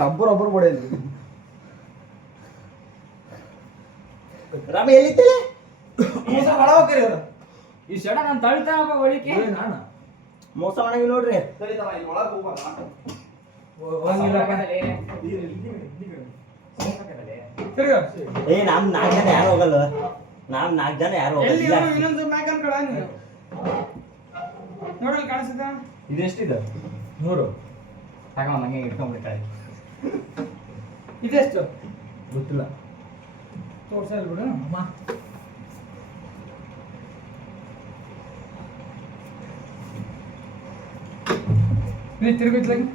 Rubber ಬಡಿಯಲ್ಲಿ Rama ಎಲ್ಲಿತ್ತಲೆ ಮೋಸ ಮಾಡಬೇಕ್ರಿ ಅವ್ರು ಈ ಶಡ ನಾನು ತಳ್ತಾ ಒಳಿಕೆ ನಾನು ಮೋಸ ಮಾಡಂಗಿ ನೋಡ್ರಿ ಸರಿತಮ್ಮ ಇಲ್ಲಿ ಒಳಗೆ ಹೋಗಲ್ಲ ಏ ನಮ್ 4 ಜನ ಯಾರು ಹೋಗಲ್ಲ ನಾವ್ 4 ಜನ ಯಾರು ಹೋಗಲ್ಲ ಇನ್ನೊಂದು ಮ್ಯಾಕನ್ ಕಡ ನೋಡಲ್ ಕಾಣಿಸುತ್ತಾ ಇದೆಷ್ಟಿದೆ 100 ತಗೊಂಡು ನಂಗೆ ಇಟ್ಕೊಂಡ್ಬಿಡ್ತಾರೆ ಇದೆಷ್ಟು ಗೊತ್ತಿಲ್ಲ ತೋರ್ಸ ಬಿಡು ಅಮ್ಮ ನೀ ತಿರುಗಿತ್ಲಾಗಿ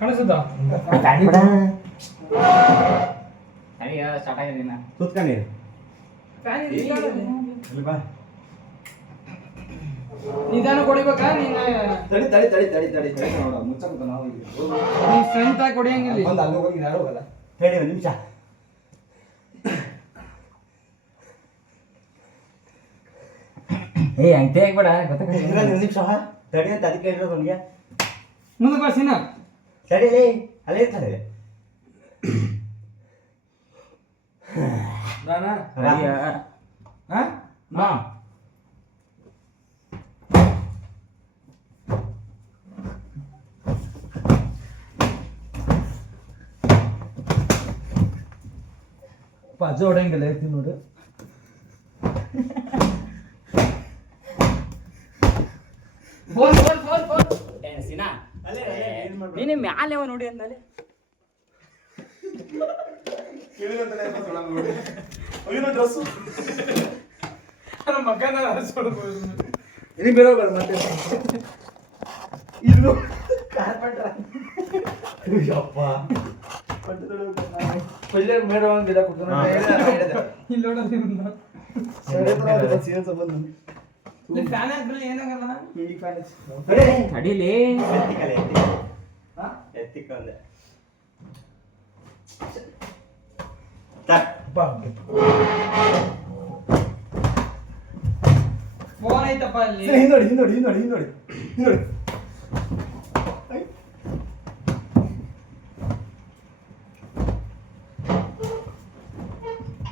ಕಾಣಿಸುತ್ತಾ ಅಯ್ಯ ಸ್ಟಾರ್ಟ್ ಆಗಿದೆ ನಾ ಕೂತ್ಕೊಂಡಿರಿ ನಿಧಾನ ಕೊಡಿಬೇಕಾ ನೀನು ತಡಿ ನೋಡ ಮುಚ್ಚಕ ನಾವು ನೀ ಸ್ಟ್ರೆಂತ್ ಆಗಿ ಕೊಡಿಯಂಗಿಲ್ಲ ಬಂದು ಅಲ್ಲಿ ಹೋಗಿ ಯಾರು ಹೋಗಲ್ಲ ಹೇಳಿ ಒಂದು ನಿಮಿಷ ಏ ಅಂತೆ ಆಗ್ಬೇಡ ಗೊತ್ತಾಗ್ತದೆ ಒಂದು ನಿಮಿಷ ತಡಿ ಅಂತ ಅದಕ್ಕೆ ಹೇಳಿರೋದು ನನಗೆ ಮುಂದಕ್ಕೆ ಬಾ ಸೀನಾ ಸರಿ ಅಲ್ಲೇ ಇರ್ತಾರೆ ನಾನಾ ಹಾ ಮಾ ಅಜ್ಜ ಹೊಡೆಯಂಗಿಲ್ಲ ಹೇಳ್ತೀನಿ ನೋಡು ಫೋನ್ ಸೀನಾ ನೀನೆ ಮ್ಯಾಲೆ ನೋಡಿ ಅಂದಲೆ ಮಗನ ಇനി ಬೇರೆ ಬರ ಮತ್ತೆ ಇದು ಕಾರ್ಪೆಂಟರ್ ಯಪ್ಪ ಪहिले ಮೇರೆ ಒಂದು ಗಿಡ ಕೊಡ್ತಾನೆ ಇಲ್ಲಿ ನೋಡೋದು ಸರಿ ಬರ ಸೀನ್ ಸಂಬಂಧ ನೀ ಫ್ಯಾನ್ ಹಾಕ್ಬಿಡ್ಲಿ ಏನಾಗಲ್ಲ ಈ ಫ್ಯಾನ್ ತಡಿಲಿ ಎತ್ತಿಕೊಂಡೆ ಫೋನ್ ಐತಪ್ಪ ಅಲ್ಲಿ ಹಿಂದೋಡಿ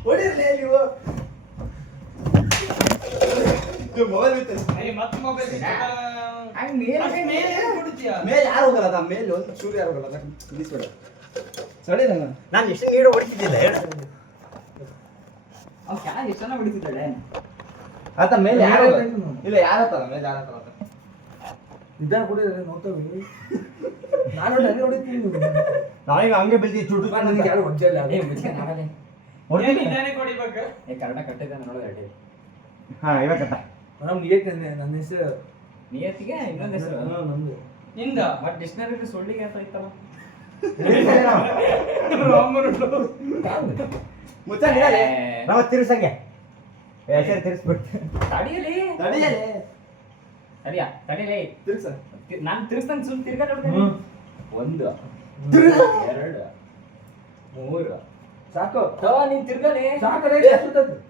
ಹೊಡಿರ್ಲಿ ನೀವು ಮೊಬೈಲ್ ಮತ್ತೆ ಮೊಬೈಲ್ ಮೇಲೆ ಯಾರು ಹೋಗಲ್ಲ ಮೇಲೆ ಒಂದು ಚೂರು ಯಾರು ಹೋಗಲ್ಲ ನಿಲ್ಲಿಸ್ಬೇಡ ಸರಿ ನಾನು ಎಷ್ಟು ನೀರು ಹೊಡಿತಿದ್ದಿಲ್ಲ ಹೇಳ ಅವ್ ಕ್ಯಾನ್ ಎಷ್ಟು ಚೆನ್ನಾಗಿ ಹೊಡಿತಿದ್ದಾಳೆ ಆತ ಮೇಲೆ ಯಾರು ಇಲ್ಲ ಯಾರತ್ತಲ್ಲ ಮೇಲೆ ಯಾರತ್ತಲ್ಲ ನಿಧಾನ ಕುಡಿದ್ರೆ ನೋಡ್ತೇವೆ ನಾನು ಅಲ್ಲಿ ಹೊಡಿತೀನಿ ನಾವೀಗ ಹಂಗೆ ಬೀಳ್ತೀವಿ ಚುಟ್ಟು ನನಗೆ ಯಾರು ಹೊಡ್ಜಲ್ಲ ಏ ಮುಚ್ಕೊಂಡು ಆಗಲ್ಲ ಹೊಡ್ತೀನಿ. ನಿಧಾನ ಕೊಡಿಬೇಕು ಏ ಕರೆಕ್ಟಾಗಿ ಕಟ್ಟಿದ್ದಾನೆ ನೋಡೋದು ಅಡ್ಡಿ ಹಾ ಇವಾಗ ಕಟ್ಟ ನಮ್ಮ ನಿಯತ್ ನನ್ನ ಹೆಸರು ನಿಯತ್ತಿಗೆ ಇನ್ನೊಂದು ಹೆಸರು ನಮ್ದು ನಿಂದ ಬಟ್ ಡಿಕ್ಷನರಿ ಸುಳ್ಳಿಗೆ ಅಂತ ಐತಲ್ಲ ಮುಚ್ಚ ನಾವು ತಿರ್ಸಂಗೆ ಹೆಸರು ತಿರ್ಸ್ಬಿಟ್ಟು ತಡಿಯಲಿ ಸರಿಯಾ ತಡಿಯಲಿ ತಿರ್ಸ ನಾನು ತಿರ್ಸ್ತಂಗೆ ಸುಮ್ಮನೆ ತಿರ್ಗಾ ನೋಡ್ತೀನಿ 1 2 3 ಸಾಕು ತವ ನೀನ್ ತಿರ್ಗಲಿ ಸಾಕು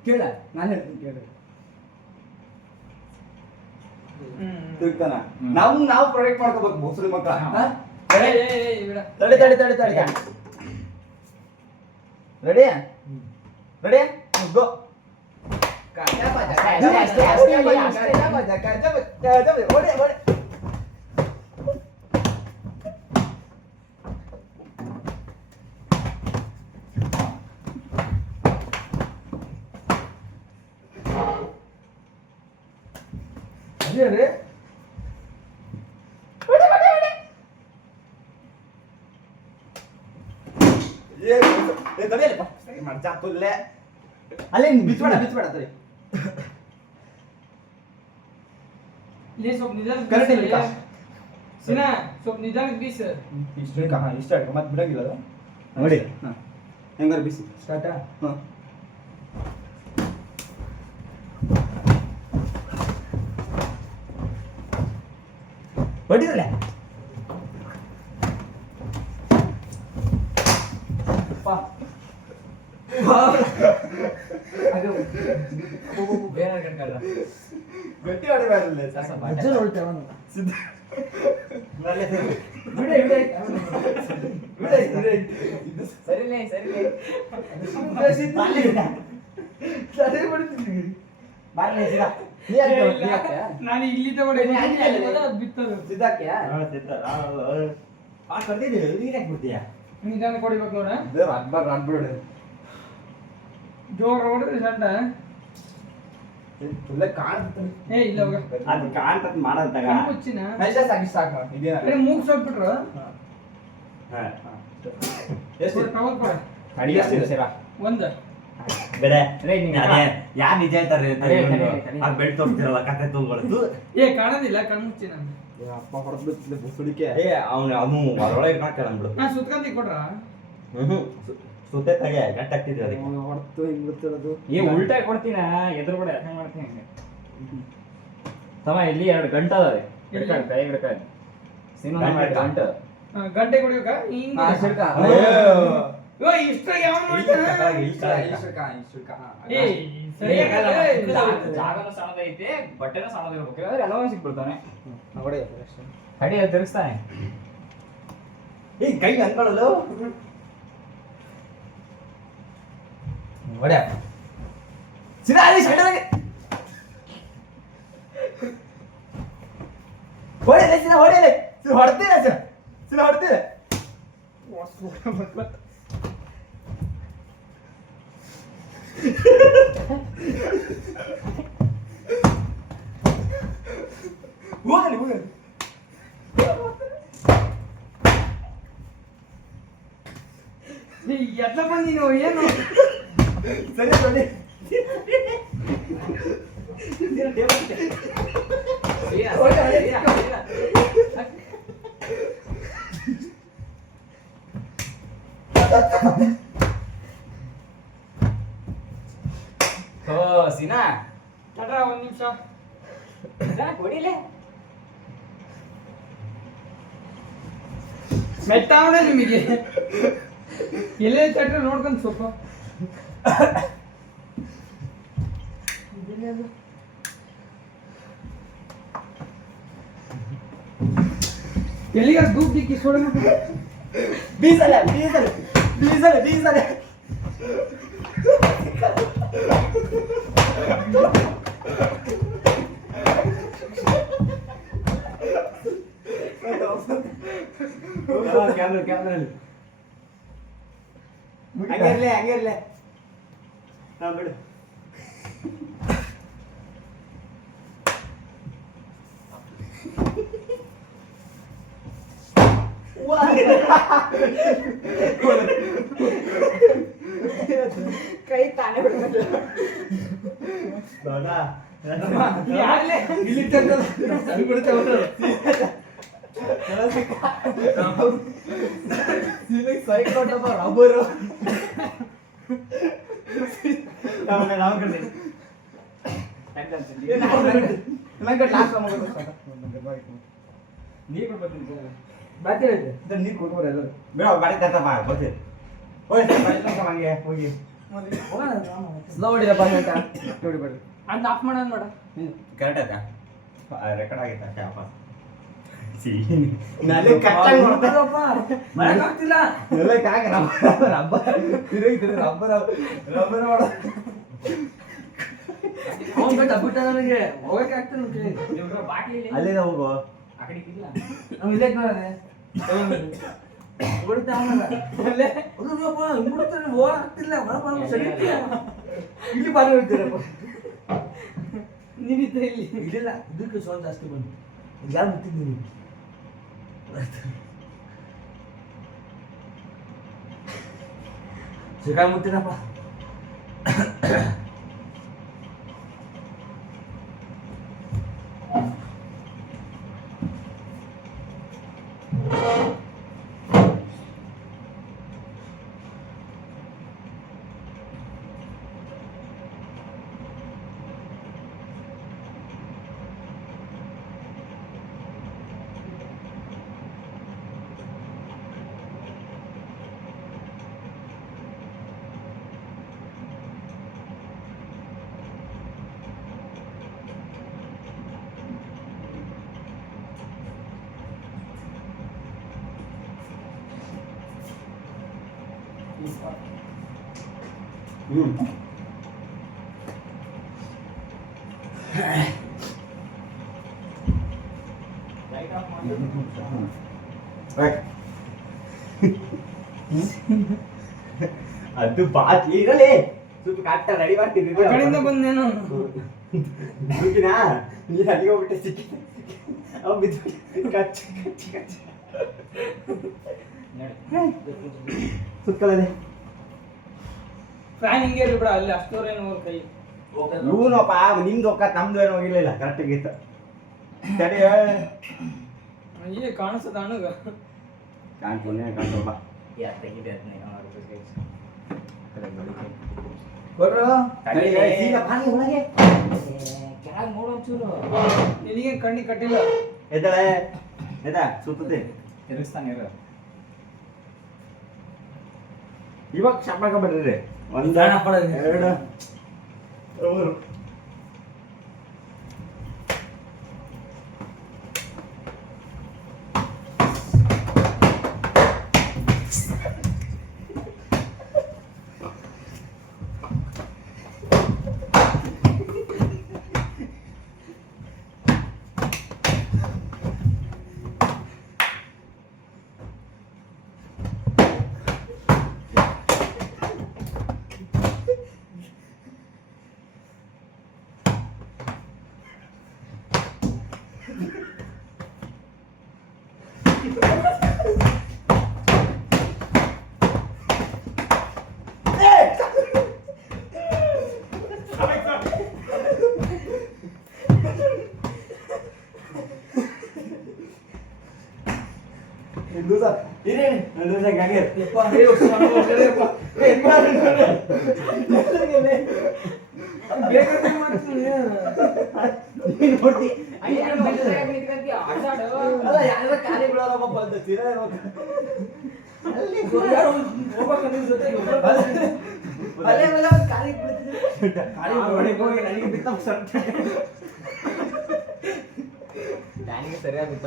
ಕೇಳ ನಾನು ಹೇಳ್ತೀನಿ ಕೇಳ ತಿರ್ತಾನ ನಾವು ಪ್ರೊಡಕ್ಟ್ ಮಾಡ್ಕೋಬೇಕು ಮುಸ್ಲಿಂ ಮಕ್ಕಳ ತಡಿ ರೆಡಿ ಗೋ ಅದೇ ಅಲ್ಲೇ ಬಿಚ್ಬೇಡ ತಡಿ ले ಸ್ವಲ್ಪ ನಿಧಾನ ಕರೆಕ್ಟ್ ಇಲ್ಲ ಸಿನಾ ಸ್ವಲ್ಪ ನಿಧಾನ ಬೀಸ್ ಇಷ್ಟ ಮತ್ತೆ ಬಿಡಂಗಿಲ್ಲ ಅದು ನೋಡಿ ಹೆಂಗಾರ ಬಿಸಿ ಸ್ಟಾರ್ಟಾ ಹಾಂ ಹೊಡಿರಲ್ಲ ಬೇರೆ ಗಂಟಲ್ಲ ಗಟ್ಟಿ ಹೊಡಿಬಾರಲ್ಲ ಸ್ವಲ್ಪ ಸಿದ್ಧ ಅಲ್ಲೇ ಸೇರು. ಸರಿಲೇ ಸರಿಲೇ ಬಾರ್ಲೆ ಸೀದಾ. ನಾನು ಇಲ್ಲಿ ತಗೊಂಡೆ ಅದು ಬಿತ್ತದು ಕರ್ತಿದ್ದೀವಿ ನೀನ್ ಯಾಕೆ ಬಿಡ್ತೀಯ? ನಿಧಾನ ಕೊಡಿಬೇಕು ನೋಡ ಜೋರ್ ಹೊಡೆದ್ರೆ ಸಣ್ಣ ಏ ಇಲ್ಲ ಹೋಗ ಅದು ಕಾಣ್ತದ ಮಾಡೋದಾಗ ಕಣ್ಣ್ ಮುಚ್ಚಿನ ಅರೆ ಮೂಗ್ ಸೋಟ್ಬಿಟ್ರು ಕವರ್ ಕೊಡ ಅಡಿಗೆ ಸೇರಾ ಒಂದ ಬೇರೆ ರೇ ನಿಂಗೆ ಯಾರು ನಿಜ ಹೇಳ್ತಾರೆ ಅರೆ, ಅರೆ, ಅರೆ. ಅದು ಬೆಳ್ ತೋರಿಸ್ತಿರಲ್ಲ ಕತೆ ತುಂಬಿಡ್ತು. ಏ ಕಾಣೋದಿಲ್ಲ ಕಣ್ಣ್ ಮುಚ್ಚಿ ನಾನು ಏ ಅವನು ಅದ್ರೊಳಗೆ ಕಾಣ್ತಾರ ಅಂದ್ಬಿಡು. ನಾ ಸುತ್ಕಂತಿ ಕೊಡ್ರ ಸುತ್ತೆ ತಗೆ ಗಟ್ಟ ಆಗ್ತಿದ್ವಿ ಅದಕ್ಕೆ. ಏ ಉಲ್ಟಾ ಕೊಡ್ತೀನ ಎದುರುಗಡೆ ಹೆಂಗ್ ಮಾಡ್ತೀನಿ ಹಂಗೆ ತಮ್ಮ ಇಲ್ಲಿ 2 ಗಂಟೆ ಅದಾವೆ ಕೈ ಹಿಡ್ಕಾಯ ಸಿನಿಮಾ ಮಾಡಿ ಗಂಟೆ ಗಂಟೆ ಕೊಡ್ಬೇಕ ಹಿಂಗ ಓ ಇಷ್ಟ ಯಾವ ಏ ಜಾಗನೂ ಸಣ್ಣದೈತೆ ಬಟ್ಟೆನೂ ಸಣ್ಣದಿರ್ಬೇಕು ಆದ್ರೆ ಎಲ್ಲವೂ ಸಿಕ್ಬಿಡ್ತಾನೆ ಕಡಿ ಅಲ್ಲಿ ತಿರುಗಿಸ್ತಾನೆ. ಈ ಕೈ ಅನ್ಕೊಳ್ಳಲು ಹೊಡ್ತೀರ ಹೋಗಲಿ ಹೋಗಲಿ ಎಲ್ಲ ಬಂದಿ ನೀವು ಏನು ಸರಿ ಸರಿ ಓ ಸಿನಾ ತಡ್ರ ಒಂದ್ ನಿಮಿಷ ಹೊಡಿಲೆ ಮೆಟ್ಟಾವಣೆ ನಿಮಗೆ ಎಲ್ಲೇ ತಟ್ರೆ ನೋಡ್ಕೊಂಡು ಸ್ವಲ್ಪ ಎಲ್ಲಿಗ ದೂಪ್ ದಿಕ್ಕಿ ಸೋಡ ಬೀಸಲೆ ಬೀಸಲೆ ಬೀಸಲೆ ಬೀಸಲೆ ಕ್ಯಾಮ್ರಲ್ಲಿ ಹಂಗಿರ್ಲೆ ಹಾ ಬಿಡು. ಕೈ ತಾನೇ ಬಿಡ್ಬೇಕು ಯಾರ್ಲೆ ಇಲ್ಲಿ ಬಿಡುತ್ತೆ ಸೈಕೊಟ್ಟಪ್ಪ ರಬ್ಬರು ನೀರು ಕೊಡ್ಬೇಕು ನೀರು ಕೊಟ್ಬಾರ ಎಲ್ಲರೂ ಬೇಡ ಗಾಡಿ ತರ್ತಪ್ಪ ಬರ್ತೀವಿ ಹಂಗೆ ಹೋಗಿ ಸ್ಲೋ ಹೊಡಿರಪ್ಪ ಅಂತ ನೋಡಿ ಬರ್ರಿ ಅದ್ ಆಫ್ ಮಾಡೋದ್ ನೋಡ ಕರೆಕ್ಟ್ ಆಯ್ತಾ ರೆಕಾರ್ಡ್ ಆಗೈತಾ ವಾಪಸ್ ಮಾಡಕ್ಕಾಗ್ತಿಲ್ಲ ರಬ್ಬರ್ ಮಾಡೋ ಅವ್ನು ಗಟ್ಟ ಬಿಟ್ಟ ನನಗೆ ಹೋಗಕ್ಕೆ ಆಗ್ತಾನೆ ಇವ್ರ ಬಾಟ್ಲಿ ಅಲ್ಲಿಂದ ಹೋಗು ಆ ಕಡೆ ಇಲ್ಲ ನಾವು ಇಲ್ಲೇ ನೋಡನೆ ಹೊಡಿತಾ ಅವನಲ್ಲ ಅಲ್ಲೇ ಹಿಂಗ್ಬಿಡ್ತಾನೆ ಹೋಗ್ತಿಲ್ಲ ಹೊರ ಸಡಿತೀಯ ಇಲ್ಲಿ ಬಾರಿ ಹೊಡಿತೀರಪ್ಪ ನೀವಿದ್ದ ಇಲ್ಲಿ ಇಲ್ಲಿಲ್ಲ ಇದಕ್ಕೆ ಸೌಂಡ್ ಜಾಸ್ತಿ ಬಂದು ಯಾರು ಮುಟ್ಟಿದ್ದೀನಿ ಸಿಗಾಯಿ ಮುಟ್ಟಿನಪ್ಪ ಲೈಟ್ ಆಫ್ ಮಾಡಿ ಅದು ಬಾಕಿ ಇರಲಿ ಸ್ವಲ್ಪ ಕರೆಕ್ಟ್ ರೆಡಿ ಮಾಡ್ತೀನಿ ಆ ಕಡೆಯಿಂದ ಬಂದೇನು ದುಡ್ಡಿನ ನೀನು ಅಲ್ಲಿಗೆ ಹೋಗ್ಬಿಟ್ಟೆ ಸಿಕ್ಕಿ ಅವ್ ಬಿದ್ದು ಕಚ್ಚ ಕಚ್ಚ ಕಚ್ಚ ಸುತ್ತಲದೆ ಫ್ಯಾನ್ ಹಿಂಗೆ ಇರ್ಲಿ ಬಿಡ ಅಲ್ಲಿ ಅಷ್ಟೋರೇನು ಹೋಗ್ ಕೈ ಇವನಪ್ಪ ನಿಮ್ದು ಒಕ್ಕ ನಮ್ದು ಏನು ಹೋಗಿರ್ಲಿಲ್ಲ ಕರೆಕ್ಟ್ ಆಗಿತ್ತು ಸರಿ ಈಗ ಕಾಣಿಸ್ತದ ಅಣ್ಣಗ ಕಾಣ್ತೀನಿ ಕಾಣ್ತಪ್ಪ ಯಾರು ತೆಗಿದೆ ಅದನ್ನ ಕೊಡ್ರು ಒಳಗೆ ಕೆಳಗೆ ನೋಡು ಒಂಚೂರು ನಿನಗೆ ಕಣ್ಣಿ ಕಟ್ಟಿಲ್ಲ ಎದ್ದಾಳೆ ಎದಾ ಸುತ್ತದೆ ತಿರುಗಿಸ್ತಾನೆ ಇರು ಇವಾಗ ಶಾಪ್ ಬರ್ರಿ ಒಂದು ಎರಡು ಮೂರು ನನಗೆ ಸರಿಯಾಗಿ ಬಿತ್ತ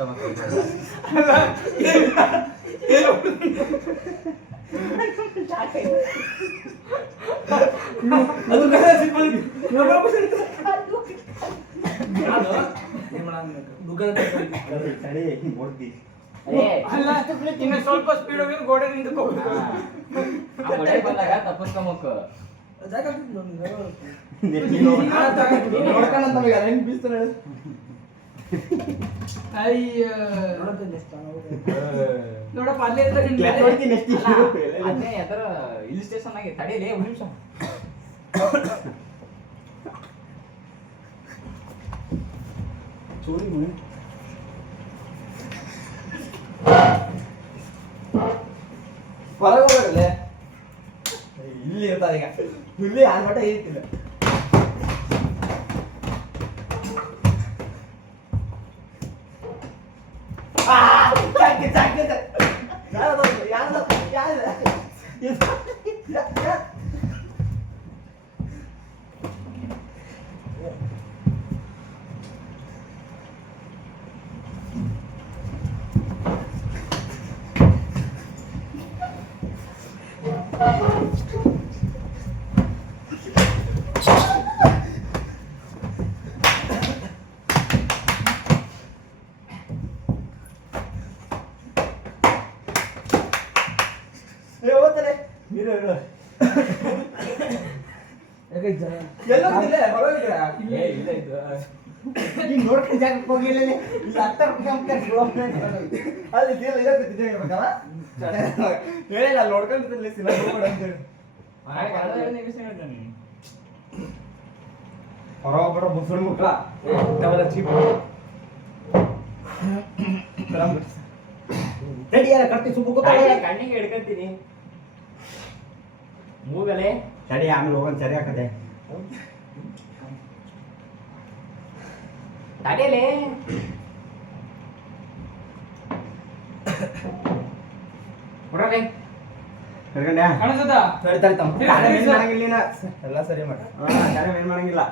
ಅಲ್ಲ ಇನ್ನು ಸ್ವಲ್ಪ ಸ್ಪೀಡ್ ಹೋಗಿ ಗೋಡೆ ನಿಂತ್ಕೋಬೇಕು ಬಂದಾಗ ತಪ್ಪಿಸ್ಕೊಂಬೇಕು ಅಯ್ಯ ನೋಡಪ್ಪ ಅಲ್ಲೇ ಅದೇ ಯಾವ್ದಾರ ಹಿಲ್ ಸ್ಟೇಷನ್ ಆಗಿ ತಡೀಲಿ ಒಂದು ನಿಮಿಷ ಹೊರಗೆ ಹೋಗ್ಬೇಕಲ್ಲೇ ಇಲ್ಲಿ ಇರ್ತಾರೆ ಈಗ ಇಲ್ಲಿ ಯಾರ ಮಟ್ಟ ಇರ್ತಿಲ್ಲ ನೋಡ್ಕೊಂಡು ಜಾಗಕ್ಕೆ ಹೋಗಿಲ್ಲ ಇಲ್ಲಿ ಹತ್ತ ಅಲ್ಲಿ ಹೇಳಿಲ್ಲ ಅಲ್ಲಿ ನೋಡ್ಕೊಂಡಿದ್ದಲ್ಲಿ ಸಿನಿಮಾ ಅಂತೇಳಿ ಹೊರಬರ ಮುಸ್ಲಿಂ ಮಕ್ಕಳ ಚೀಪ್ ತಡಿಯಾರ ಕಟ್ಟಿ ಸುಬ್ಬು ಕಣ್ಣಿಗೆ ಹಿಡ್ಕೊಂತೀನಿ ಮೂಗಲೆ ತಡಿ ಆಮೇಲೆ ಹೋಗೋಣ ಸರಿ ಹಾಕದೆ ತಡೆಯಲೇ ಹೊರಗೆ ಕರ್ಕೊಂಡ್ಯಾ ಕಾಣಿಸ್ತದ ತಡಿ ತಡಿ ತಮ್ಮ ಕಾರಣ ಏನ್ ಮಾಡಂಗಿಲ್ಲ ಎಲ್ಲ ಸರಿ ಮಾಡಿ ಕಾರಣ ಏನ್ ಮಾಡಂಗಿಲ್ಲ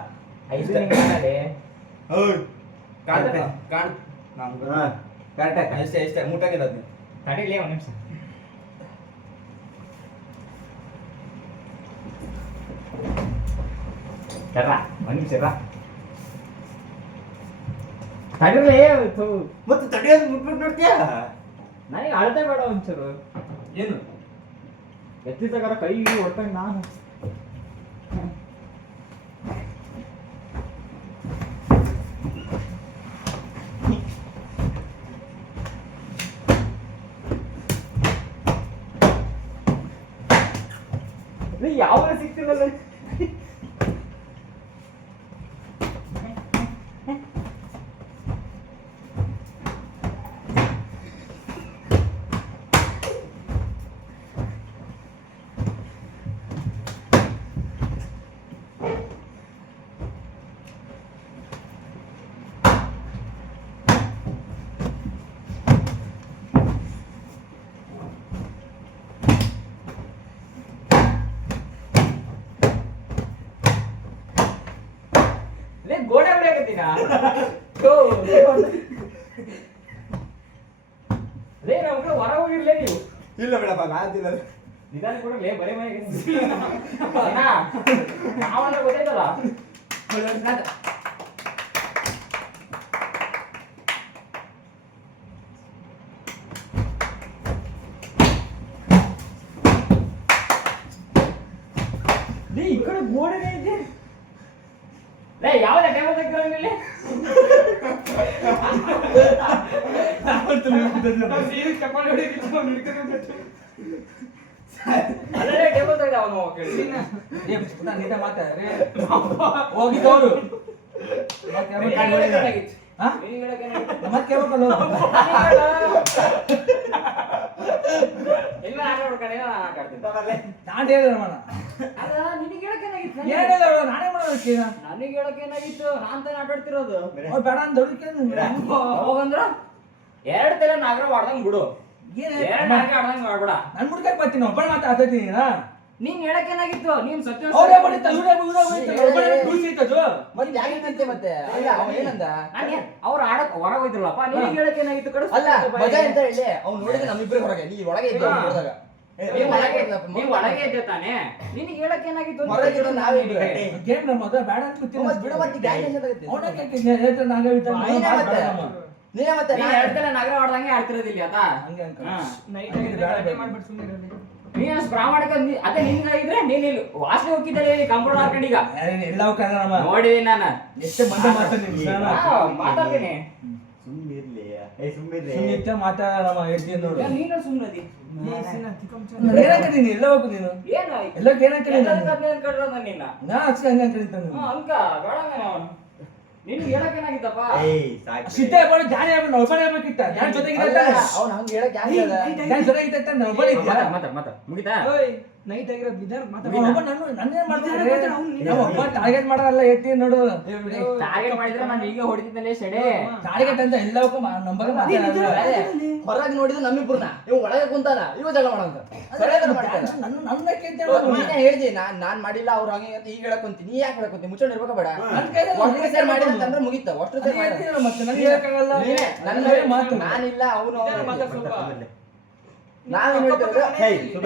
ಐದು ನಿಮಿಷ ಕಾಣುತ್ತೆ ಕಾಣ್ ನಾನು ಕರೆಕ್ಟ್ ಆಯ್ತಾ ಅಷ್ಟೇ ಮುಟ್ಟಾಗಿಲ್ಲ ತಡೆಯಲೇ ಒಂದು ನಿಮಿಷ ಸರ್ರ ಒಂದ್ ನಿಮಿಷ ಸರ್ರ ತಡಿರಲೇ ಮತ್ತೆ ತಡೆಯೋದು ಮುಟ್ಬಿಟ್ಟು ನೋಡ್ತೀಯಾ? ನನಗೆ ಅಳತೆ ಬೇಡ ಒಂಚೂರು ಏನು ಎತ್ತಿ ತಗರ ಕೈ ಹೊಡ್ತಂಗ್ ನಾನು ಯಾವ ಸಿಗ್ತಿರಲ್ಲ ಗೋಡೆ ಹೊಡೆಯಕತ್ತೀನ ಲೇ ನಮ್ಮ ಕಡೆ ಹೊರ ಹೋಗಿರ್ಲೇ ನೀವು ಇಲ್ಲ ಬೇಡಪ್ಪ ನಾದಿಲ್ಲ ನಿಧಾನ ಕೊಡಲೇ ಬರೀ ಮನೆಗೆ ನಾವಂದ್ರೆ ಗೊತ್ತಾಯ್ತಲ್ಲ ಈ ಕಡೆ ಗೋಡೆನೇ ಇದೆ ಲೇ ಯಾವ್ದ ಟೇಬಲ್ ತೆಗ್ದಿರೋಂಗಿಲ್ಲ ಅಲ್ಲೇ ಟೇಬಲ್ ತೆಗ್ದ ಅವನು ಕೇಳಿ ನೀಟ ಮಾತಾಡ್ರಿ ಹೋಗಿದ್ದವ್ರು ಮತ್ತೆ ಕೇಳ್ಬೇಕಲ್ಲ ಇಲ್ಲ ನಾನು ನೋಡ್ಕೊಂಡೆ ನಾನು ಆಟಾಡ್ತೀನಿ ನಾನು ಹೇಳಿದ್ರಮ್ಮ ಅದ ನಿನಗೆ ಹೇಳಕ್ಕೇನಾಗಿತ್ತು ಏನಿಲ್ಲ ನಾನೇ ಮಾಡೋದಕ್ಕೆ ನನಗೆ ಹೇಳಕ್ಕೇನಾಗಿತ್ತು ನಾನ್ ತಾನೇ ಆಟಾಡ್ತಿರೋದು ಬೇಡ ಅಂತ ಹೋಗಂದ್ರ ಎರಡ್ ತಲೆ ನಾಗರ ಮಾಡ್ದಂಗ್ ಬಿಡು ಏನ್ ಎರಡ್ ನಾಗರ ಆಡ್ದಂಗ್ ಮಾಡ್ಬೇಡ ನನ್ ಮುಡ್ಕಕ್ ಬರ್ತೀನಿ ಒಬ್ಬಳ ಮಾತಾಡ್ತೀನಿ ನೀನ್ ಹೇಳಕ್ಕೇನಾಗಿತ್ತು ನೀನ್ ಸತ್ಯ ಅವ್ರೇ ಬಡಿತ ಮತ್ತೆ ಯಾಕೆ ಮತ್ತೆ ಅಲ್ಲ ಅವ ಏನಂದ ಅವ್ರು ಆಡಕ್ ಹೊರಗೆ ಹೋಯ್ತಿರಲ್ಲಪ್ಪ ನಿನಗೆ ಹೇಳಕ್ಕೇನಾಗಿತ್ತು ಕಡೆ ಅಲ್ಲ ಮಜಾ ಅಂತ ಹೇಳಿ ಅವ್ನು ನೋಡಿದ್ರೆ ನಮ್ಮಿಬ್ರು ಹೊರಗೆ ನೀ ಒಳಗೆ ಇದ್ದ ನೋಡಿದಾಗ ನೀವ್ ಒಳಗೆ ಇದ್ದೆ ತಾನೆ ನಿನಗೆ ಹೇಳಕ್ಕೇನಾಗಿತ್ತು ಅಂತ ಹೊರಗೆ ಇರೋ ನಾವೇ ಇದ್ವಿ. ಗೇಮ್ ನಮ್ಮ ಬೇಡ ಅಂತ ಮತ್ತೆ ಬಿಡು ಮತ್ತೆ ಗ್ಯಾಂಗ್ ಎಷ್ಟಾಗುತ್ತೆ? ನೀನೇ ಮತ್ತೆ ನೀನ್ ಎರಡ್ ತಲೆ ನಾಗರ ಆಡ್ದಂಗೆ ಆಡ್ತಿರೋದಿಲ್ಲ ಆತ ನೀನ್ ಅಷ್ಟು ಪ್ರಾಮಾಣಿಕ ಅದೇ ನಿನ್ಗಾಗಿದ್ರೆ ನೀನ್ ಇಲ್ಲಿ ವಾಸನೆ ಹೋಗಿದ್ದಲ್ಲಿ ಕಂಪ್ಯೂಟರ್ ಹಾಕೊಂಡೀಗ ಎಲ್ಲ ನೋಡಿದೀನಿ ನಾನು ಎಷ್ಟೇ ಮಂದಿ ಮಾತಾಡ್ತೀನಿ ಸುಮ್ಮಿರ್ಲಿ ಸುಮ್ಮಿರ್ಲಿ ಮಾತಾಡಮ್ಮ ಹೇಳ್ತೀನಿ ನೋಡು ನೀನು ಸುಮ್ಮನದಿ ನೀನು ಎಲ್ಲ ಹೋಗು ನೀನು ಏನಾಯ್ತು ಎಲ್ಲಕ್ಕೆ ಏನಕ್ಕೆ ನಿನ್ನ ನಾ ಹಚ್ಚಿ ಹಂಗೆ ಅನ್ಕೊಂಡಿದ್ದಾನೆ ಅಂಕ ಬೇಡ ಅವನು ನಿನ್ಗೆ ಹೇಳಕ್ಕೇನಾಗಿತ್ತಪ್ಪ ಸಿದ್ಧ ಆಗ್ಬಾರ್ದು ಜಾಣಿ ಆಗ್ಬಿಟ್ಟು ಒಬ್ಬನೇ ಆಗ್ಬೇಕಿತ್ತ ನಾನು ಜೊತೆಗಿದ್ದ ಅವ್ನು ಹಂಗೆ ಹೇಳಕ್ ಯಾಕೆ ಹೇಳ್ದ? ನಾನು ಜೊತೆಗಿದ್ದ ಒಬ್ಬನೇ ಇದ್ದ ಮಾತಾಡ ಮುಗಿತಾ ನೈಟ್ ಆಗಿರೋ ಬಿದ್ದಾರ ನನ್ನೇನ್ ಮಾಡ್ತಾರೆ ನಾವು ಒಬ್ಬ ಟಾರ್ಗೆಟ್ ಮಾಡಲ್ಲ ಎತ್ತಿ ನೋಡು ಟಾರ್ಗೆಟ್ ಮಾಡಿದ್ರೆ ನಾನು ಈಗ ಹೊಡಿತಿದ್ದಲೇ ಸೆಡೆ ಟಾರ್ಗೆಟ್ ಅಂತ ಎಲ್ಲವಕ್ಕೂ ನಂಬರ್ ಹೊರಗೆ ನೋಡಿದ್ರೆ ನಮ್ಮಿಬ್ರನ್ನ ಇವ್ ಒಳಗೆ ಕುಂತಾನ ಇವ ಜಗಳ ಮಾಡಂತ ನನ್ನ ನೀನೇ ಹೇಳ್ದಿ ನಾನ್ ಮಾಡಿಲ್ಲ ಅವ್ರು ಹಂಗೆ ಅಂತ ಈಗ ಹೇಳಕೊಂತೀನಿ ನೀ ಯಾಕೆ ಹೇಳಕೊಂತೀನಿ ಮುಚ್ಚೋಣ ಇರ್ಬೇಕ ಬೇಡ ಒಟ್ಟಿಗೆ ಸೇರಿ ಮಾಡಿಲ್ಲ ಅಂತಂದ್ರೆ ಮುಗೀತ ಅಷ್ಟು ಸೇರಿ ಮಾಡಿಲ್ಲ. ಮತ್ತೆ ನನಗೆ ಹೇಳಕ್ಕಾಗಲ್ಲ ನೀನೇ ನನ್ನ ಮಾತು ನಾನಿಲ್ಲ ಅವನು ಸ್ವಲ್ಪ ನಾವೇನ್ ಹೇಳ್ತೇವೆ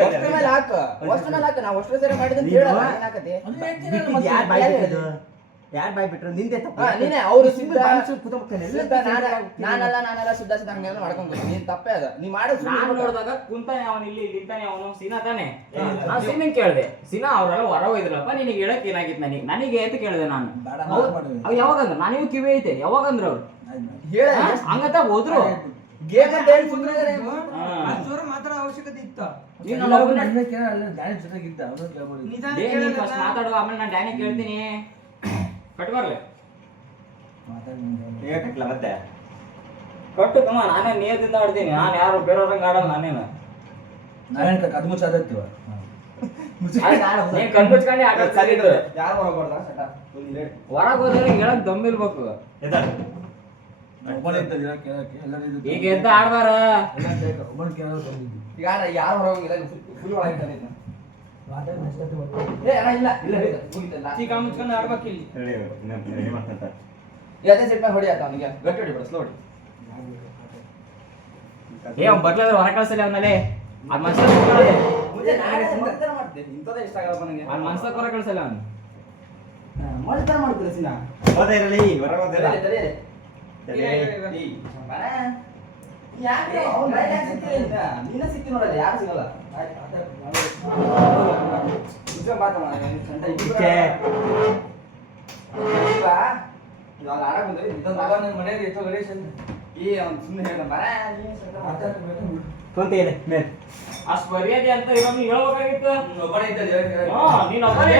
ಅಷ್ಟ್ರ ಮೇಲೆ ಹಾಕ ಅಷ್ಟ್ರ ಮೇಲೆ ಹಾಕ ನಾವು ಅಷ್ಟ್ರ ಸೇರಿ ಮಾಡಿದ್ರೆ ಹೇಳಲ್ಲ ಏನಾಕತಿ ಅದು ಹೇಳ್ತೀನಲ್ಲ ಮತ್ತೆ. ಯಾರು ಬಾಯ್ ಬಿಟ್ರು ನಿಂದೆ ತಪ್ಪ ನೀನೇ ಅವರು ಸಿದ್ಧ ನಾನಲ್ಲ ಸಿದ್ಧ ಹಂಗೆಲ್ಲ ಮಾಡ್ಕೊಂಡು ನೀನ್ ತಪ್ಪೇ ಅದ ನೀ ಮಾಡೋದು ನಾನು ನೋಡಿದಾಗ ಕುಂತಾನೆ ಅವನು ಇಲ್ಲಿ ನಿಂತಾನೆ ಅವನು ಸೀನಾ ತಾನೆ ನಾನು ಸೀನನ್ ಕೇಳಿದೆ ಸೀನಾ ಅವರೆಲ್ಲ ಹೊರ ಹೋಯ್ದ್ರಪ್ಪ ನಿನಗೆ ಹೇಳಕ್ ಏನಾಗಿತ್ತು ನನಗೆ ಅಂತ ಕೇಳಿದೆ ನಾನು ಅವ್ ಯಾವಾಗಂದ್ರ ನನಗೂ ಕಿವಿ ಐತೆ ಯಾವಾಗಂದ್ರ ಅವ್ರು ಹೇಳ ಹಂಗಂತ ಹೋದ್ರು ಗೇಮ್ ಅಂತ ಹೇಳಿ ಸುಮ್ಮನೆ ಜೋರ ಮಾತಾಡೋ ಅವಶ್ಯಕತೆ ಇತ್ತ ನೀನು ನನ್ನ ಕೇಳಲ್ಲ ಡ್ಯಾನಿ ಜೊತೆಗಿದ್ದ ಅವನು ಕೇಳ್ಬೋದು ನೀನ್ ಫಸ್ಟ್ ಮಾತಾಡುವ ಆಮೇಲೆ ನಾನು ಡ್ಯಾನಿ ಕೇಳ್ತೀನಿ ಕಟ್ ಬರ್ಲೆ ಕಟ್ಲ ಮತ್ತೆ ಕಟ್ಟು ತಮ್ಮ ನಾನೇ ನಿಯದಿಂದ ಆಡ್ತೀನಿ ನಾನು ಯಾರು ಬೇರೆಯವ್ರಂಗ ಆಡಲ್ಲ ನಾನೇನು ನಾವೇನು ಅದು ಮುಚ್ಚಾದತ್ತೀವ ನೀನ್ ಕಣ್ಮುಚ್ಕೊಂಡೆ ಆಟ ಸರಿ ಯಾರು ಹೊರಗೆ ಹೊರಗೆ ಹೋದ್ರೆ ಹೇಳಕ್ ದಮ್ಮಿರ್ಬೇಕು ಒಬ್ಬನೇ ಇದ್ದ ಕೇಳಕ್ಕೆ ಎಲ್ಲರೂ ಈಗ ಎದ್ದ ಆಡ್ಬಾರ ಒಬ್ಬನ ಕೇಳೋದು ಬಂದಿದ್ದು ಈಗ ಯಾರು ಹೊರಗಿಲ್ಲ ಫುಲ್ ಒಳಗಿದ್ದಾನೆ ಮಾತಾಡಿ ಅಷ್ಟೇ ಏ ಅಣ್ಣ ಇಲ್ಲ ಇಲ್ಲ ಮುಗಿತಲ್ಲ ಈಗ ಮುಚ್ಕೊಂಡು ಆಡ್ಬೇಕು ಇಲ್ಲಿ ಅದೇ ಸೆಟ್ ಮೇಲೆ ಹೊಡಿ ಆತ ಅವನಿಗೆ ಗಟ್ಟಿ ಹೊಡಿ ಬಿಡ ಸ್ಲೋ ಹೊಡಿ ಏ ಅವ್ನು ಬರ್ಲಾದ್ರೆ ಹೊರ ಕಳ್ಸಲಿ ಅವನಲ್ಲಿ ಅದ್ ಮನ್ಸಾಗ ಮುಂದೆ ನಾಳೆ ಮಾಡ್ತೀನಿ ಇಂಥದೇ ಇಷ್ಟ ಆಗಲ್ಲ ನನಗೆ ಅದ್ ಮನ್ಸಾಗ ಹೊರ ಕಳ್ಸಲ್ಲ ಅವನು ಮಳ್ತರ ಮಾಡ್ತೀರ ಸಿನಾ ಹೋದ ಇರಲಿ ಹೊರಗೆ ಹೋದ ಯಾಕೆ ಅವ್ನು ರೈಟ್ ಯಾಕೆ ಸಿಕ್ಕಿಲ್ಲ ನೀನ ಸಿಕ್ತಿ ನೋಡಲ್ಲ ಯಾರು ಸಿಗಲ್ಲ ಇವಾಗ ಆಡಕ್ ಬಂದ್ರೆ ಇದೊಂದು ಆಗ ನನ್ನ ಮನೆಯಲ್ಲಿ ಎಷ್ಟೋ ಗಣೇಶ್ ಅಂತ ಅವ್ನು ಸುಮ್ಮನೆ ಹೇಳ್ದ ಮರ ಕುಂತ ಇದೆ ಮೇಲೆ ಅಷ್ಟು ಮರ್ಯಾದೆ ಅಂತ ಇರೋ ನೀನ್ ಹೇಳ್ಬೇಕಾಗಿತ್ತು ಒಬ್ಬನೇ ಇದ್ದಲ್ಲಿ ನೀನ್ ಒಬ್ಬನೇ